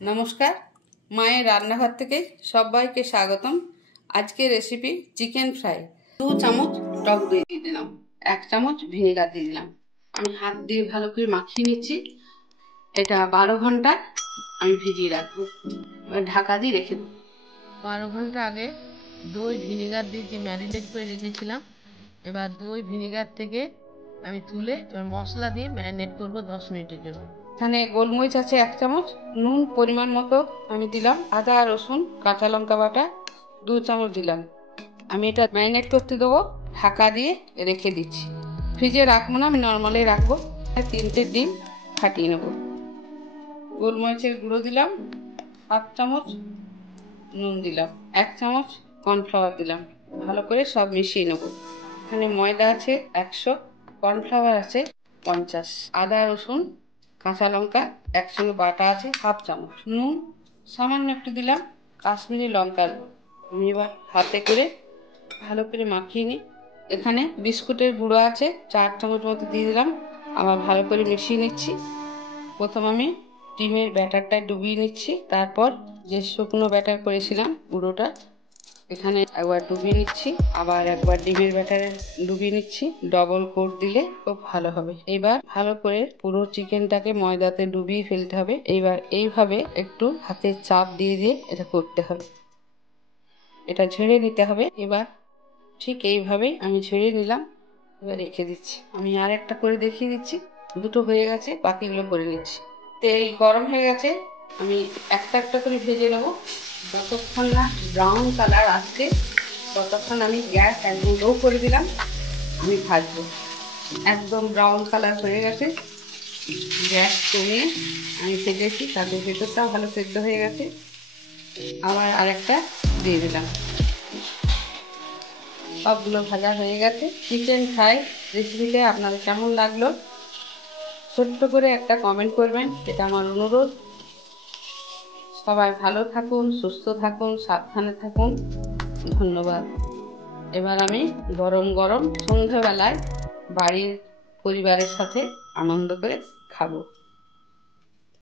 নমস্কার, মায়ের রান্নাঘর থেকে সবাইকে স্বাগতম। আজকে রেসিপি চিকেন ফ্রাই। 2 চামচ টক দই দিয়ে দিলাম, 1 চামচ ভিনেগার দিয়ে দিলাম। আমি হাত দিয়ে ভালো করে মাখিয়ে নিচ্ছি। এটা 12 ঘন্টা আমি ভিজিয়ে রাখবো। এবার ঢাকা দিয়ে রেখে দেবো। 12 ঘন্টা আগে দই ভিনেগার দিয়ে যে ম্যারিনেট করে রেখেছিলাম, এবার দই ভিনেগার থেকে আমি তুলে মশলা দিয়ে ম্যারিনেট করবো 10 মিনিটের জন্য। এখানে গোলমরিচ আছে 1 চামচ, নুন পরিমাণ মতো আমি দিলাম, আদা রসুন কাঁচা লঙ্কা বাটা 2 চামচ দিলাম। আমি এটা ম্যারিনেট করতে দেবো, ঢাকা দিয়ে রেখে দিচ্ছি। ফ্রিজে রাখবো না, আমি নর্মালি রাখবো। 3টে ডিম ফাটিয়ে নেব। গোলমরিচের গুঁড়ো দিলাম 1 চামচ, নুন দিলাম, 1 চামচ কর্নফ্লাওয়ার দিলাম। ভালো করে সব মিশিয়ে নেব। এখানে ময়দা আছে 100, কর্নফ্লাওয়ার আছে 50, আদা রসুন কাঁচা লঙ্কা একসঙ্গে বাটা আছে 1/2 চামচ, নুন সামান্য একটু দিলাম, কাশ্মীরি লঙ্কার। আমি এবার হাতে করে ভালো করে মাখিয়ে নিই। এখানে বিস্কুটের গুঁড়ো আছে 4 চামচ মতো দিয়ে দিলাম। আবার ভালো করে মিশিয়ে নিচ্ছি। প্রথম আমি ডিমের ব্যাটারটা ডুবিয়ে নিচ্ছি, তারপর যে শুকনো ব্যাটার করেছিলাম গুঁড়োটা এখানে একবার ডুবিয়ে নিচ্ছি, আবার একবার ডিমের ব্যাটারে ডুবিয়ে নিচ্ছি। ডবল কোট দিলে খুব ভালো হবে। এবার ভালো করে পুরো চিকেনটাকে ময়দাতে ডুবিয়ে ফেলতে হবে। এবার এইভাবে একটু হাতে চাপ দিয়ে দিয়ে এটা করতে হবে, এটা ঝেড়ে নিতে হবে। এবার ঠিক এইভাবেই আমি ঝেড়ে নিলাম। এবার রেখে দিচ্ছি। আমি আর একটা করে দেখিয়ে দিচ্ছি। দুটো হয়ে গেছে, বাকিগুলো করে নিচ্ছি। তেল গরম হয়ে গেছে, আমি একটা একটা করে ভেজে নেবো। যতক্ষণ না ব্রাউন কালার আসছে ততক্ষণ আমি গ্যাস একদম লো করে দিলাম। আমি ভাজবো। একদম ব্রাউন কালার হয়ে গেছে, গ্যাস কমিয়ে আমি ভেজেছি, তাতে ভেতরটাও ভালো সেদ্ধ হয়ে গেছে। আবার আরেকটা দিয়ে দিলাম। সবগুলো ভাজা হয়ে গেছে। চিকেন ফ্রাই রেসিপিটা আপনাদের কেমন লাগলো ছোট্ট করে একটা কমেন্ট করবেন, এটা আমার অনুরোধ। সবাই ভালো থাকুন, সুস্থ থাকুন, সাবধানে থাকুন। ধন্যবাদ। এবার আমি গরম গরম সন্ধ্যাবেলায় বাড়ির পরিবারের সাথে আনন্দ করে খাবো।